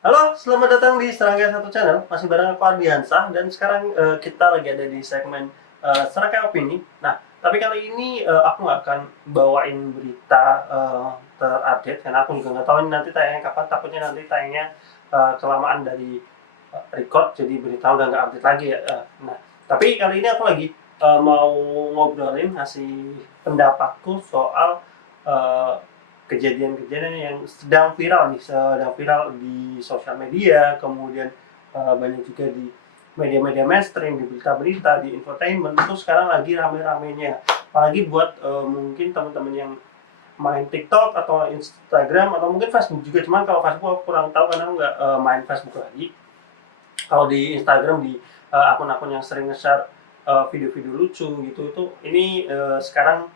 Halo, selamat datang di Serangga Satu Channel. Masih bareng aku Ardiansah dan sekarang kita lagi ada di segmen Serangga Opini. Nah, tapi kali ini aku nggak akan bawain berita terupdate karena aku juga nggak tahu ini nanti tayangnya kapan. Takutnya nanti tayangnya kelamaan dari record, jadi berita udah nggak update lagi ya. Nah, tapi kali ini aku lagi mau ngobrolin hasil pendapatku soal eh, kejadian-kejadian yang sedang viral di sosial media, kemudian banyak juga di media-media mainstream, di berita-berita, di infotainment itu sekarang lagi rame-ramenya. Apalagi buat mungkin teman-teman yang main TikTok atau Instagram atau mungkin Facebook juga. Cuman kalau Facebook aku kurang tahu karena aku nggak main Facebook lagi. Kalau di Instagram di akun-akun yang sering nge-share video-video lucu gitu itu ini sekarang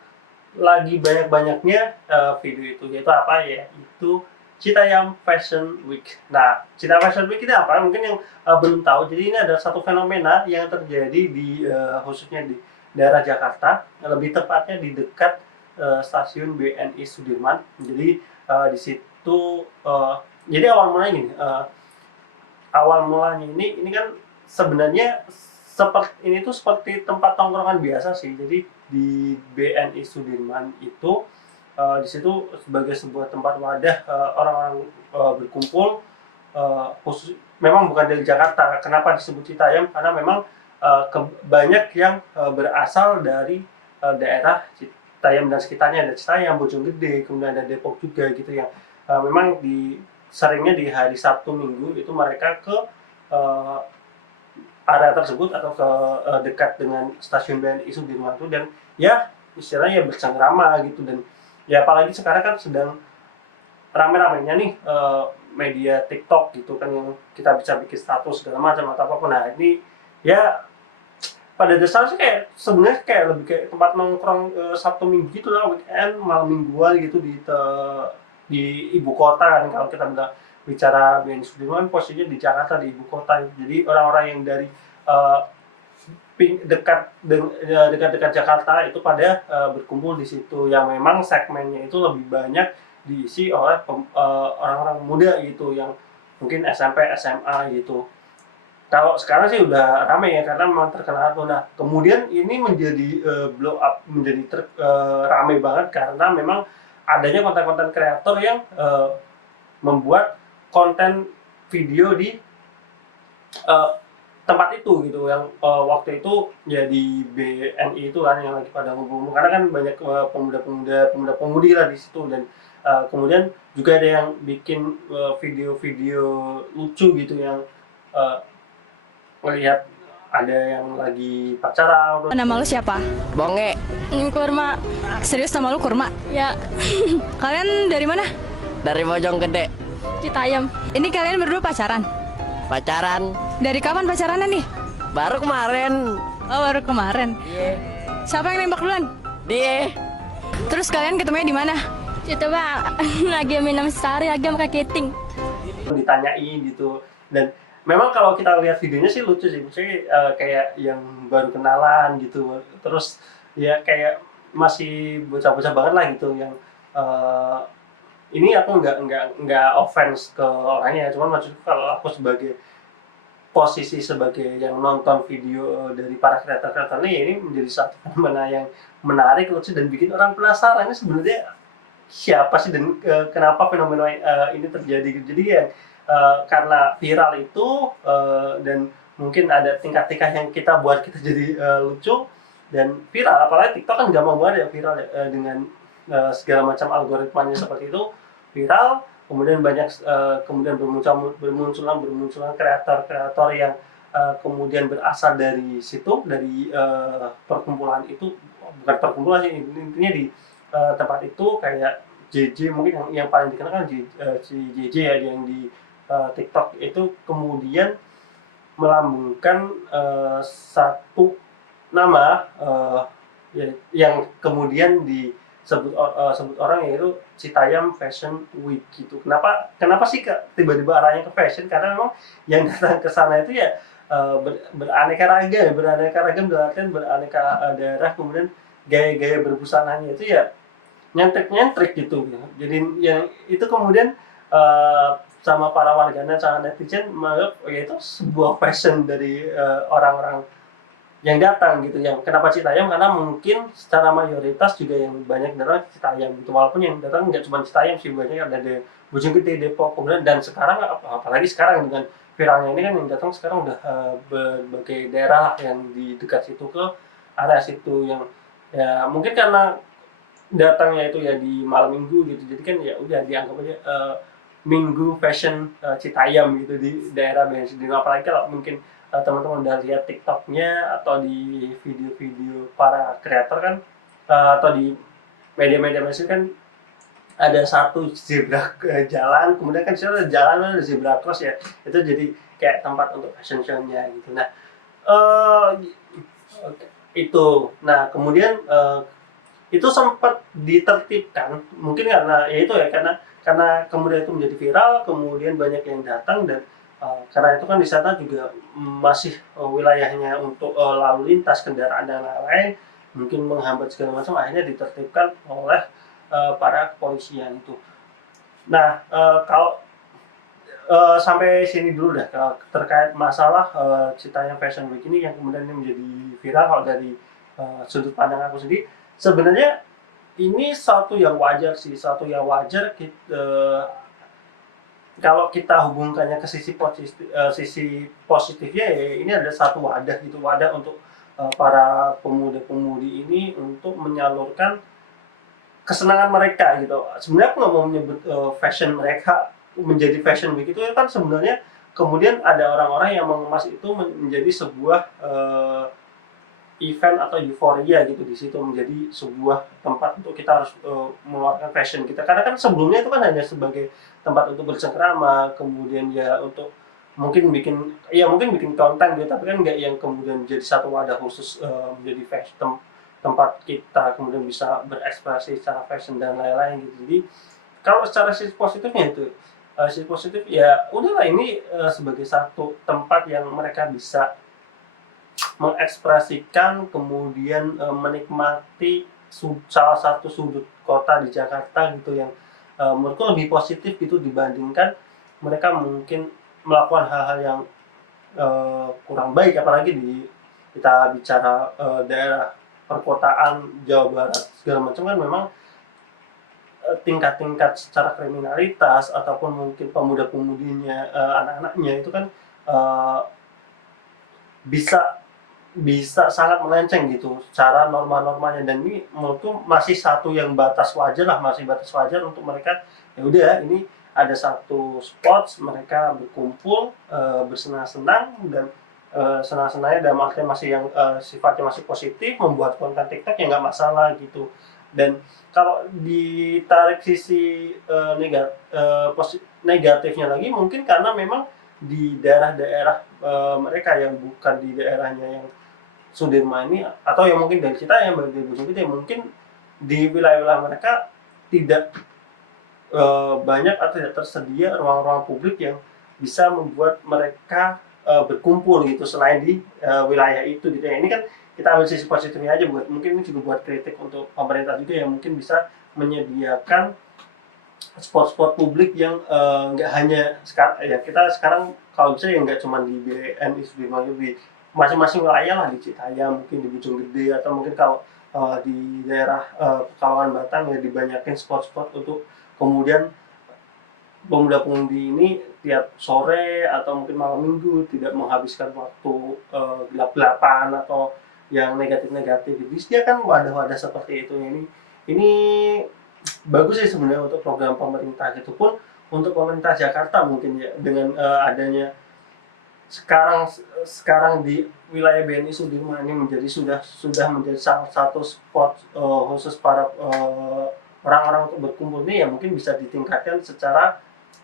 lagi banyak-banyaknya video itu, yaitu apa ya, itu Citayam Fashion Week. Nah, Citayam Fashion Week ini apa? Mungkin yang belum tahu, jadi ini ada satu fenomena yang terjadi di khususnya di daerah Jakarta, lebih tepatnya di dekat stasiun BNI Sudirman. Jadi di situ jadi awal mulanya ini kan sebenarnya ini tuh seperti tempat tongkrongan biasa sih. Jadi di BNI Sudirman itu di situ sebagai sebuah tempat wadah orang-orang berkumpul, khusus memang bukan dari Jakarta. Kenapa disebut Citayam? Karena memang banyak yang berasal dari daerah Citayam dan sekitarnya. Ada Citayam, Bojonggede, kemudian ada Depok juga gitu yang memang seringnya di hari Sabtu Minggu itu mereka ke uh, area tersebut atau ke dekat dengan stasiun BNI Sudirman itu, dan ya istilahnya ya bersanggrama gitu. Dan ya apalagi sekarang kan sedang rame-ramenya nih media TikTok gitu kan, yang kita bisa bikin status segala macam atau apapun. Nah ini ya pada dasarnya sih kayak sebenarnya kayak lebih kayak tempat nongkrong Sabtu Minggu gitu lah, weekend malam mingguan gitu di ibu kota kan. Kalau kita bicara BNI Sudirman posisinya di Jakarta, di ibu kota. Jadi orang-orang yang dari uh, dekat-dekat Jakarta itu pada berkumpul di situ, yang memang segmennya itu lebih banyak diisi oleh orang-orang muda gitu, yang mungkin SMP SMA gitu. Kalau sekarang sih udah rame ya karena memang terkenal tuh. Nah, kemudian ini menjadi blow up, menjadi rame banget karena memang adanya konten-konten kreator yang membuat konten video di uh, tempat itu gitu, yang waktu itu ya di BNI itu kan, yang lagi pada ngumpul karena kan banyak pemuda-pemudi lah di situ. Dan kemudian juga ada yang bikin video-video lucu gitu, yang uh, melihat ada yang lagi pacaran. Nama lu siapa? Bonge Kurma. Serius nama lu Kurma? Ya. Kalian dari mana? dari Bojonggede. Citayam. Ini kalian berdua pacaran? Pacaran Dari kapan pacarannya nih? baru kemarin. Oh, baru kemarin. Iya. Siapa yang nembak duluan? Dia Terus kalian ketemunya di mana? Itu mah lagi minum sari, lagi pakai keting. Ditanyain gitu. Dan memang kalau kita lihat videonya sih lucu sih, maksudnya kayak yang baru kenalan gitu, terus ya kayak masih bocah-bocah banget lah gitu, yang uh, ini aku nggak offense ke orangnya, cuman maksudku kalau aku sebagai posisi sebagai yang nonton video dari para kreator-kreator ini, menjadi satu fenomena yang menarik, lucu, dan bikin orang penasaran ini sebenarnya siapa sih, dan kenapa fenomena ini terjadi. Jadi ya karena viral itu dan mungkin ada tingkat-tingkat yang kita buat kita jadi lucu dan viral. Apalagi TikTok kan gampang banget ya viral ya, dengan segala macam algoritmanya seperti itu, viral. Kemudian banyak kemudian bermunculan kreator-kreator yang kemudian berasal dari situ, dari perkumpulan itu. Bukan perkumpulan sih, intinya di tempat itu. Kayak JJ mungkin yang paling dikenal kan si JJ ya, yang di TikTok itu kemudian melambungkan satu nama yang kemudian sebut orang, yaitu Citayam Fashion Week gitu. Kenapa sih tiba-tiba arahnya ke fashion? Karena memang yang datang ke sana itu ya beraneka ragam, dalam artian beraneka daerah, kemudian gaya-gaya berbusananya itu ya nyentrik-nyentrik gitu. Jadi yang itu kemudian sama para warganet sama netizen menganggap ya itu sebuah fashion dari orang-orang yang datang gitu. Yang kenapa Citayam, karena mungkin secara mayoritas juga yang banyak datang Citayam gitu, walaupun yang datang nggak cuma Citayam sih, banyak ada di Bojonggede, Depok, kemudian dan sekarang apalagi sekarang dengan viralnya ini kan yang datang sekarang udah berbagai daerah yang di dekat situ ke area situ, yang ya mungkin karena datangnya itu ya di malam minggu gitu, jadi kan ya udah dianggap aja minggu fashion Citayam gitu di daerah BNC. Apalagi kalau mungkin teman-teman udah lihat TikToknya atau di video-video para kreator kan, atau di media-media masih kan ada satu zebra jalan, kemudian kan ada jalan, ada zebra cross ya, itu jadi kayak tempat untuk fashion show-nya gitu. Nah itu, nah kemudian itu sempat ditertibkan mungkin karena ya itu ya, karena kemudian itu menjadi viral, kemudian banyak yang datang, dan karena itu kan di sana juga masih wilayahnya untuk lalu lintas kendaraan dan lain-lain, mungkin menghambat segala macam, akhirnya ditertibkan oleh para kepolisian itu. Nah kalau sampai sini dulu dah kalau terkait masalah Citayam Fashion Week ini yang kemudian ini menjadi viral. Kalau dari sudut pandang aku sendiri, sebenarnya ini satu yang wajar sih, satu yang wajar kalau kita hubungkannya ke sisi positifnya ya, ini ada satu wadah gitu, wadah untuk para pemuda-pemudi ini untuk menyalurkan kesenangan mereka gitu. Sebenarnya aku nggak mau menyebut fashion mereka menjadi fashion week itu kan, sebenarnya kemudian ada orang-orang yang mengemas itu menjadi sebuah event atau euforia gitu, di situ menjadi sebuah tempat untuk kita harus mengeluarkan fashion kita, karena kan sebelumnya itu kan hanya sebagai tempat untuk bersengkrama, kemudian ya untuk mungkin bikin konten gitu, tapi kan nggak yang kemudian jadi satu wadah khusus menjadi fashion, tempat kita kemudian bisa berekspresi secara fashion dan lain-lain gitu. Jadi kalau secara sisi positifnya itu sisi positif ya udahlah, ini sebagai satu tempat yang mereka bisa mengekspresikan, kemudian menikmati salah satu sudut kota di Jakarta gitu, yang menurutku lebih positif gitu dibandingkan mereka mungkin melakukan hal-hal yang kurang baik, apalagi kita bicara daerah perkotaan Jawa Barat segala macam kan, memang tingkat-tingkat secara kriminalitas ataupun mungkin pemuda-pemudinya, anak-anaknya itu kan bisa sangat melenceng gitu secara norma-normanya, dan ini menurutku masih satu yang batas wajar lah, masih batas wajar untuk mereka. Ya udah, ini ada satu spot mereka berkumpul bersenang-senang, dan senang-senangnya dalam artian masih yang sifatnya masih positif, membuat konten TikTok yang nggak masalah gitu. Dan kalau ditarik sisi negatifnya lagi, mungkin karena memang di daerah-daerah mereka yang bukan di daerahnya yang Sudirman ini, atau yang mungkin dari Citayam, dari Bojonggede, mungkin di wilayah-wilayah mereka tidak banyak atau tidak tersedia ruang-ruang publik yang bisa membuat mereka berkumpul gitu selain di wilayah itu gitu ya. Ini kan kita ambil sisi positifnya aja, mungkin ini juga buat kritik untuk pemerintah juga, yang mungkin bisa menyediakan spot-spot publik yang nggak hanya ya kita sekarang kalau bisa ya nggak cuma di BNI Sudirman, di masing-masing wilayah lah, di Citayam, mungkin di Bojonggede, atau mungkin kalau di daerah Pekalongan Batang ya dibanyakin spot-spot untuk kemudian pemuda-pemudi ini tiap sore atau mungkin malam minggu tidak menghabiskan waktu gelap-gelapan atau yang negatif-negatif. Disediakan wadah-wadah seperti itu. Ini bagus sih sebenarnya untuk program pemerintah gitu. Pun untuk pemerintah Jakarta mungkin ya, dengan adanya sekarang di wilayah BNI Sudirman ini sudah menjadi salah satu spot khusus para orang-orang untuk berkumpul ini, ya mungkin bisa ditingkatkan secara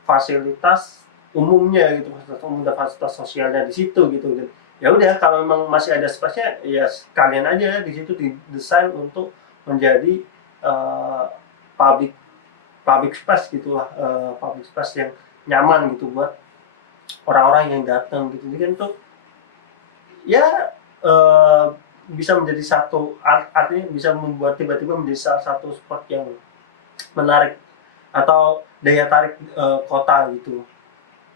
fasilitas umumnya gitu, fasilitas sosialnya di situ gitu. Ya udah, kalau memang masih ada space-nya ya sekalian aja di situ didesain untuk menjadi public space gitulah, public space yang nyaman gitu buat orang-orang yang datang gitu. Jadi kan tuh ya bisa menjadi satu, artinya bisa membuat tiba-tiba menjadi salah satu spot yang menarik atau daya tarik kota gitu.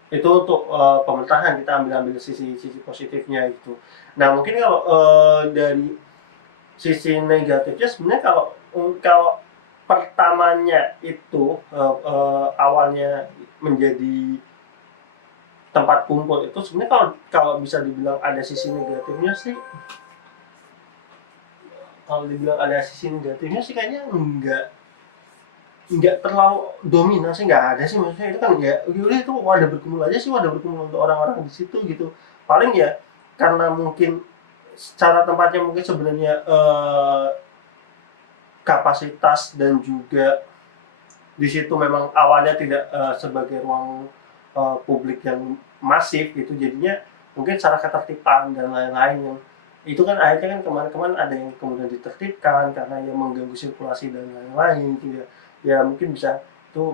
Itu untuk pemerintahan, kita ambil sisi positifnya gitu. Nah mungkin kalau dari sisi negatifnya sebenarnya kalau pertamanya itu awalnya menjadi tempat kumpul itu sebenarnya kalau bisa dibilang ada sisi negatifnya sih, kayaknya nggak terlalu dominan sih, nggak ada sih, maksudnya itu kan ya udah itu wadah berkumpul aja sih, wadah berkumpul untuk orang-orang di situ gitu. Paling ya karena mungkin secara tempatnya mungkin sebenarnya kapasitas dan juga di situ memang awalnya tidak sebagai ruang publik yang masif gitu, jadinya mungkin secara ketertiban dan lain-lain yang itu kan akhirnya kan kemarin-kemarin ada yang kemudian ditertibkan karena yang mengganggu sirkulasi dan lain-lain gitu ya. Ya mungkin bisa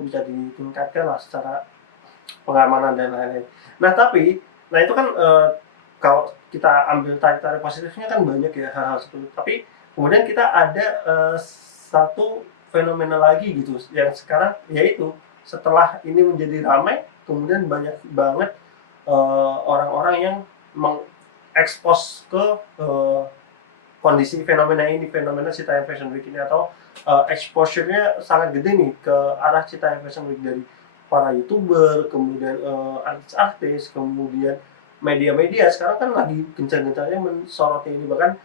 ditingkatkan lah secara pengamanan dan lain-lain. Nah itu kan kalau kita ambil tarik-tarik positifnya kan banyak ya hal-hal seperti itu. Tapi kemudian kita ada satu fenomena lagi gitu yang sekarang, yaitu setelah ini menjadi ramai, kemudian banyak banget orang-orang yang mengekspos ke kondisi fenomena Citayam Fashion Week ini, atau exposure-nya sangat gede nih ke arah Citayam Fashion Week dari para YouTuber, kemudian artis-artis, kemudian media-media sekarang kan lagi gencar-gencarnya mensoroti ini, bahkan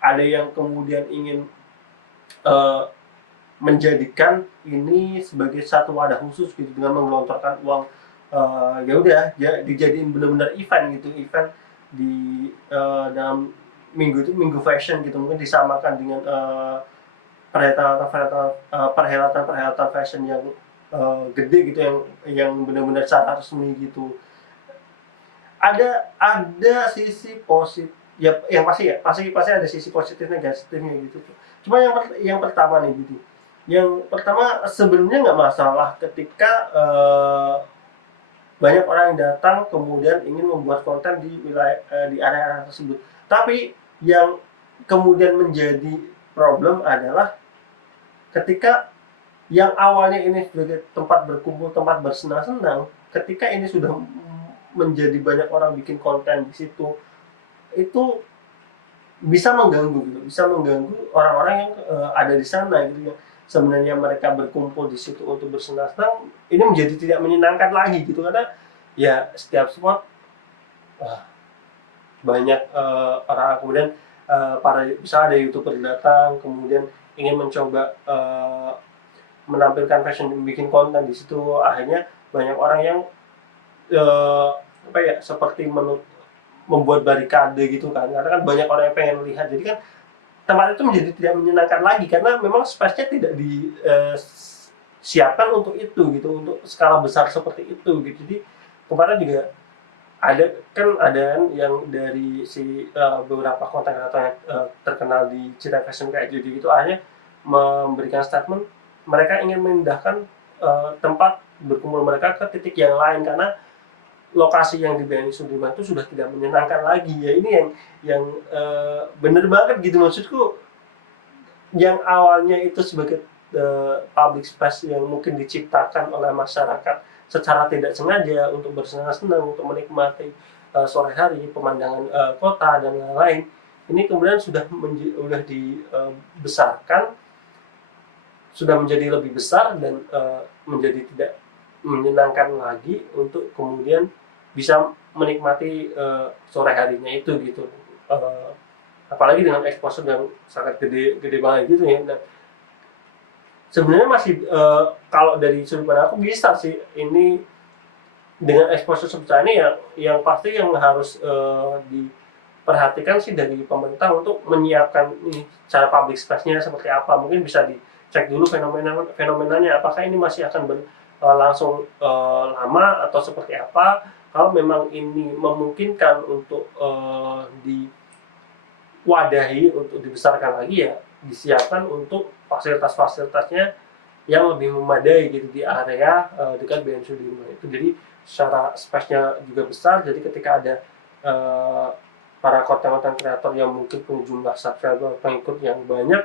ada yang kemudian ingin menjadikan ini sebagai satu wadah khusus gitu dengan menggelontorkan uang, ya udah ya dijadiin benar-benar event gitu, event di dalam minggu itu, minggu fashion gitu, mungkin disamakan dengan perhelatan fashion yang gede gitu, yang benar-benar secara resmi gitu. Ada sisi positif ya, yang pasti ada sisi positif negatifnya gitu. Cuma yang pertama nih gitu, yang pertama sebenarnya nggak masalah ketika banyak orang yang datang kemudian ingin membuat konten di wilayah di area tersebut. Tapi yang kemudian menjadi problem adalah ketika yang awalnya ini sebagai tempat berkumpul, tempat bersenang-senang, ketika ini sudah menjadi banyak orang bikin konten di situ, itu bisa mengganggu orang-orang yang ada di sana gitu ya. Sebenarnya mereka berkumpul di situ untuk bersenang-senang, ini menjadi tidak menyenangkan lagi gitu, karena ya setiap spot banyak orang, kemudian misalnya ada YouTuber datang kemudian ingin mencoba menampilkan fashion, bikin konten di situ, akhirnya banyak orang yang seperti membuat barikade gitu kan, karena kan banyak orang yang pengen lihat, jadi kan tempat itu menjadi tidak menyenangkan lagi karena memang space-nya tidak disiapkan untuk itu gitu, untuk skala besar seperti itu gitu. Jadi kemarin juga ada yang dari beberapa konten kreator yang terkenal di Citayam Fashion kayak gitu akhirnya memberikan statement mereka ingin memindahkan tempat berkumpul mereka ke titik yang lain karena lokasi yang di BNI Sudirman itu sudah tidak menyenangkan lagi ya. Ini yang bener banget gitu, maksudku yang awalnya itu sebagai public space yang mungkin diciptakan oleh masyarakat secara tidak sengaja untuk bersenang-senang, untuk menikmati sore hari, pemandangan kota dan lain-lain, ini kemudian sudah dibesarkan, sudah menjadi lebih besar dan menjadi tidak menyenangkan lagi untuk kemudian bisa menikmati sore harinya itu gitu. Apalagi dengan exposure yang sangat gede banget gitu ya. Nah, sebenarnya masih kalau dari sudut pandang aku bisa sih ini dengan exposure seperti ini, yang pasti yang harus diperhatikan sih dari pemerintah untuk menyiapkan ini cara public space-nya seperti apa. Mungkin bisa dicek dulu fenomenanya apakah ini masih akan berlangsung lama atau seperti apa. Kalau memang ini memungkinkan untuk diwadahi, untuk dibesarkan lagi, ya disiapkan untuk fasilitas-fasilitasnya yang lebih memadai gitu di area dekat BN Sudirman itu. Jadi secara space-nya juga besar, jadi ketika ada para konten kreator yang mungkin punya jumlah subscriber, pengikut yang banyak,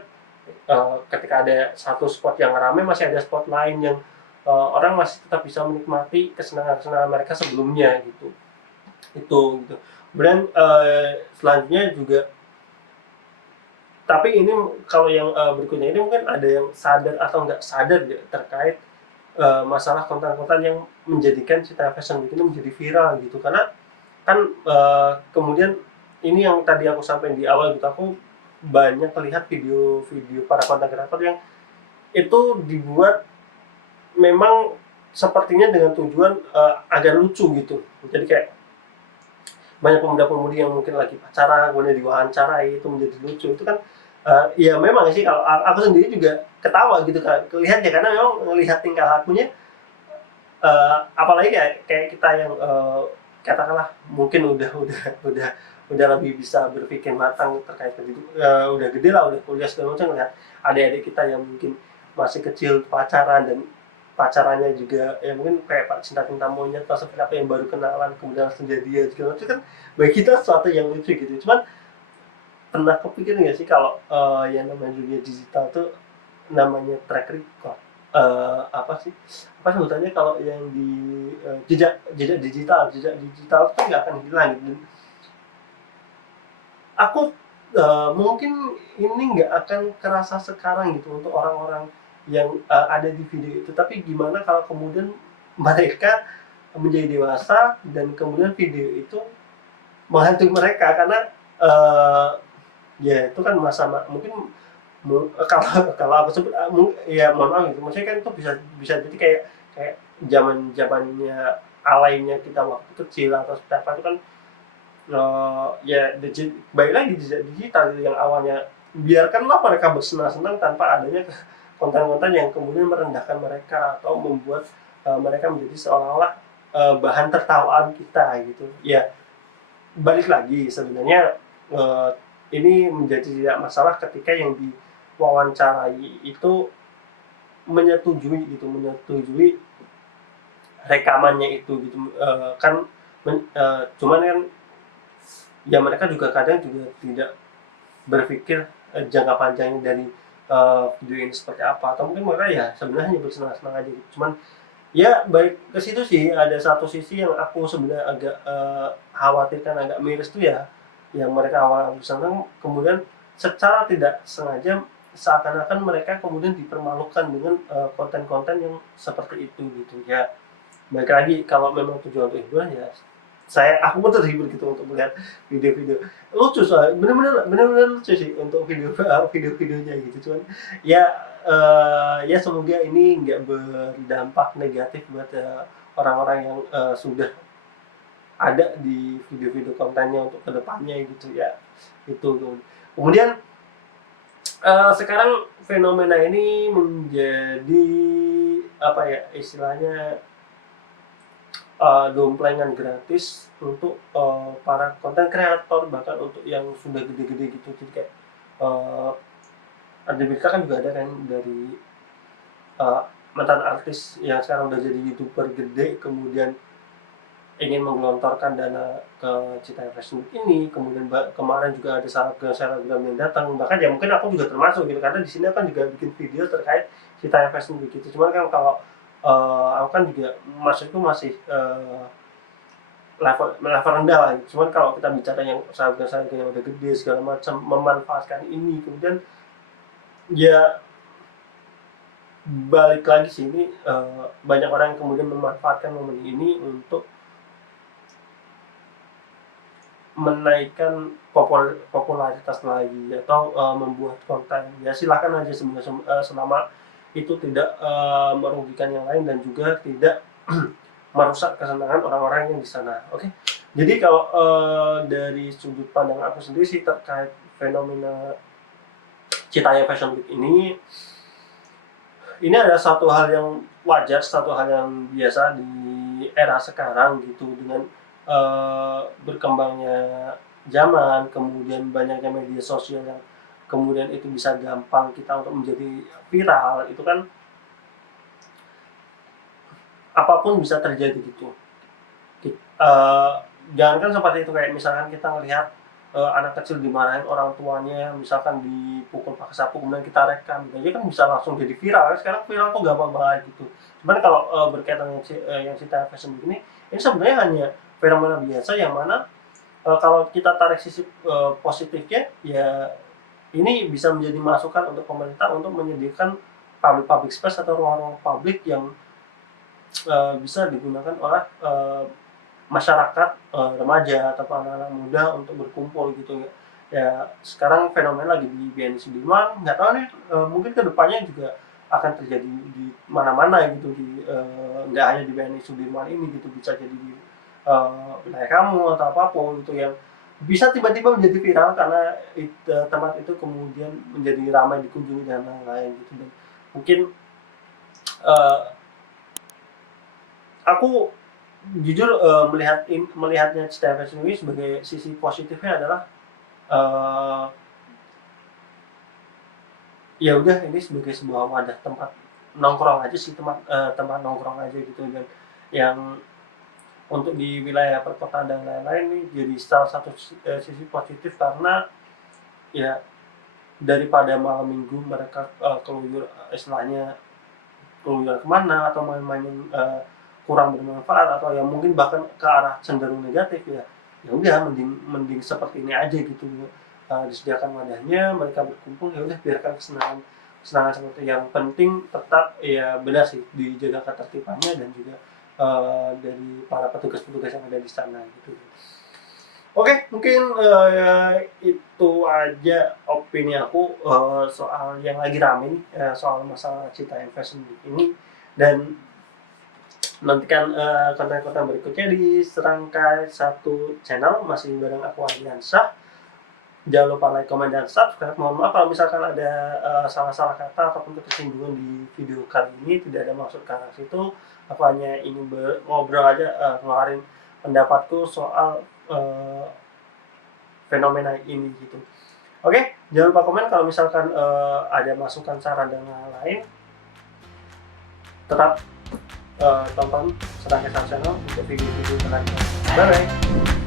ketika ada satu spot yang ramai masih ada spot lain yang orang masih tetap bisa menikmati kesenangan-kesenangan mereka sebelumnya gitu. Itu gitu. Kemudian selanjutnya juga, tapi ini kalau yang berikutnya ini mungkin ada yang sadar atau nggak sadar ya, terkait masalah konten-konten yang menjadikan Cita Fashion Week ini menjadi viral gitu. Karena kan kemudian ini yang tadi aku sampaikan di awal gitu, aku banyak melihat video-video para konten kreator yang itu dibuat memang sepertinya dengan tujuan agar lucu gitu. Jadi kayak banyak pemuda-pemudi yang mungkin lagi pacaran kemudian diwawancarai itu menjadi lucu. Itu kan ya memang sih, kalau aku sendiri juga ketawa gitu kan lihatnya, karena memang melihat tingkah lakunya, apalagi kayak kita yang katakanlah mungkin udah lebih bisa berpikir matang terkait itu, udah gede lah, udah kuliah segala macam, lihat adik-adik kita yang mungkin masih kecil pacaran, dan pacarannya juga ya mungkin kayak Pak cinta-cinta monyet atau seperti apa, yang baru kenalan kemudian langsung jadian segala macam, kan bagi kita sesuatu yang lucu gitu. Cuman pernah kepikir nggak sih kalau yang namanya dunia digital tuh namanya track record, apa sebutannya kalau yang di jejak digital itu nggak akan hilang gitu. Aku mungkin ini nggak akan kerasa sekarang gitu untuk orang-orang yang ada di video itu, tapi gimana kalau kemudian mereka menjadi dewasa dan kemudian video itu menghantui mereka, karena ya itu kan masa mungkin kalau aku sebut ya mohon maaf gitu, maksudnya kan itu bisa jadi kayak zamannya alainya kita waktu kecil atau seperti apa, itu kan ya baik lagi digital yang awalnya biarkanlah mereka bersenang-senang tanpa adanya konten-konten yang kemudian merendahkan mereka atau membuat mereka menjadi seolah-olah bahan tertawaan kita gitu. Ya balik lagi sebenarnya ini menjadi tidak masalah ketika yang diwawancarai itu menyetujui rekamannya itu gitu, kan cuman kan ya mereka juga kadang juga tidak berpikir jangka panjangnya dari video ini seperti apa, atau mungkin mereka ya sebenarnya hanya bersenang-senang aja gitu. Cuman ya balik ke situ sih, ada satu sisi yang aku sebenarnya agak khawatirkan, agak miris tuh ya, yang mereka awal bersenang kemudian secara tidak sengaja seakan-akan mereka kemudian dipermalukan dengan konten-konten yang seperti itu gitu ya. Balik lagi, kalau memang tujuan untuk hiburan ya aku pun terhibur gitu untuk melihat video-video lucu, soalnya bener-bener lucu sih untuk video-videonya gitu. Cuman ya ya semoga ini nggak berdampak negatif buat orang-orang yang sudah ada di video-video kontennya untuk kedepannya gitu ya. Itu kemudian sekarang fenomena ini menjadi apa ya istilahnya, domplengan gratis untuk para konten kreator, bahkan untuk yang sudah gede-gede gitu. Jadi kayak ada berita kan juga ada kan dari mantan artis yang sekarang udah jadi YouTuber gede kemudian ingin menggelontorkan dana ke Cita Fashion Week ini. Kemudian kemarin juga ada selebgram yang datang, bahkan ya mungkin aku juga termasuk gitu, karena di sini kan juga bikin video terkait Cita Fashion Week gitu. Cuman kan kalau aku kan juga maksudku masih level rendah lah. Cuman kalau kita bicara yang selebgram yang udah gede segala macam memanfaatkan ini, kemudian ya balik lagi sini, banyak orang yang kemudian memanfaatkan momen ini untuk menaikkan popularitas lagi atau membuat konten. Ya silakan aja sebenarnya, selama itu tidak merugikan yang lain dan juga tidak merusak kesenangan orang-orang yang di sana. Oke. Jadi kalau dari sudut pandang aku sendiri sih terkait fenomena Cita Fashion Week ini adalah satu hal yang wajar, satu hal yang biasa di era sekarang gitu, dengan berkembangnya zaman, kemudian banyaknya media sosial yang kemudian itu bisa gampang kita untuk menjadi viral. Itu kan apapun bisa terjadi gitu. Jangankan seperti itu, kayak misalkan kita melihat anak kecil dimarahin orang tuanya, misalkan dipukul pakai sapu kemudian kita rekam, gitu aja kan bisa langsung jadi viral. Sekarang viral tuh gampang banget gitu. Cuman kalau berkaitan dengan yang si fashion ini sebenarnya hanya fenomena biasa yang mana kalau kita tarik sisi positifnya, ya ini bisa menjadi masukan untuk pemerintah untuk menyediakan public space atau ruang-ruang publik yang bisa digunakan oleh masyarakat, remaja atau anak-anak muda untuk berkumpul gitu ya. Ya sekarang fenomena lagi di BNI Sudirman, nggak tahu nih mungkin kedepannya juga akan terjadi di mana-mana gitu, nggak hanya di BNI Sudirman ini gitu, bisa jadi di wilayah kamu atau apapun gitu yang bisa tiba-tiba menjadi viral karena tempat itu kemudian menjadi ramai dikunjungi dan lain-lain gitu. Dan mungkin aku jujur melihatnya Cita Fashion Week sebagai sisi positifnya adalah ya udah ini sebagai sebuah wadah tempat nongkrong aja sih, tempat nongkrong aja gitu. Dan yang untuk di wilayah perkotaan dan lain-lain ini jadi salah satu sisi positif karena ya daripada malam minggu mereka keluyur istilahnya keluyur kemana atau main-main yang kurang bermanfaat atau yang mungkin bahkan ke arah cenderung negatif, ya udah mending seperti ini aja gitu. Disediakan wadahnya, mereka berkumpul, ya udah biarkan kesenangan seperti yang penting tetap ya benar sih dijaga ketertibannya dan juga dari para petugas-petugas yang ada di sana gitu. Oke, mungkin itu aja opini aku soal yang lagi rame nih, soal masalah Cita Fashion Week ini. Dan nantikan konten-konten berikutnya di Serangkai Satu channel, masih bareng aku Ardiansyah. Jangan lupa like, comment, dan subscribe. Mohon maaf kalau misalkan ada salah-salah kata ataupun ketersinggungan di video kali ini, tidak ada maksud ke arah situ. Aku hanya ingin ngobrol aja, ngeluarin pendapatku soal fenomena ini gitu. Oke, jangan lupa komen kalau misalkan ada masukan, saran, dan lain-lain. Tetap tonton Serangkai Satu channel untuk video-video selanjutnya. Bye bye.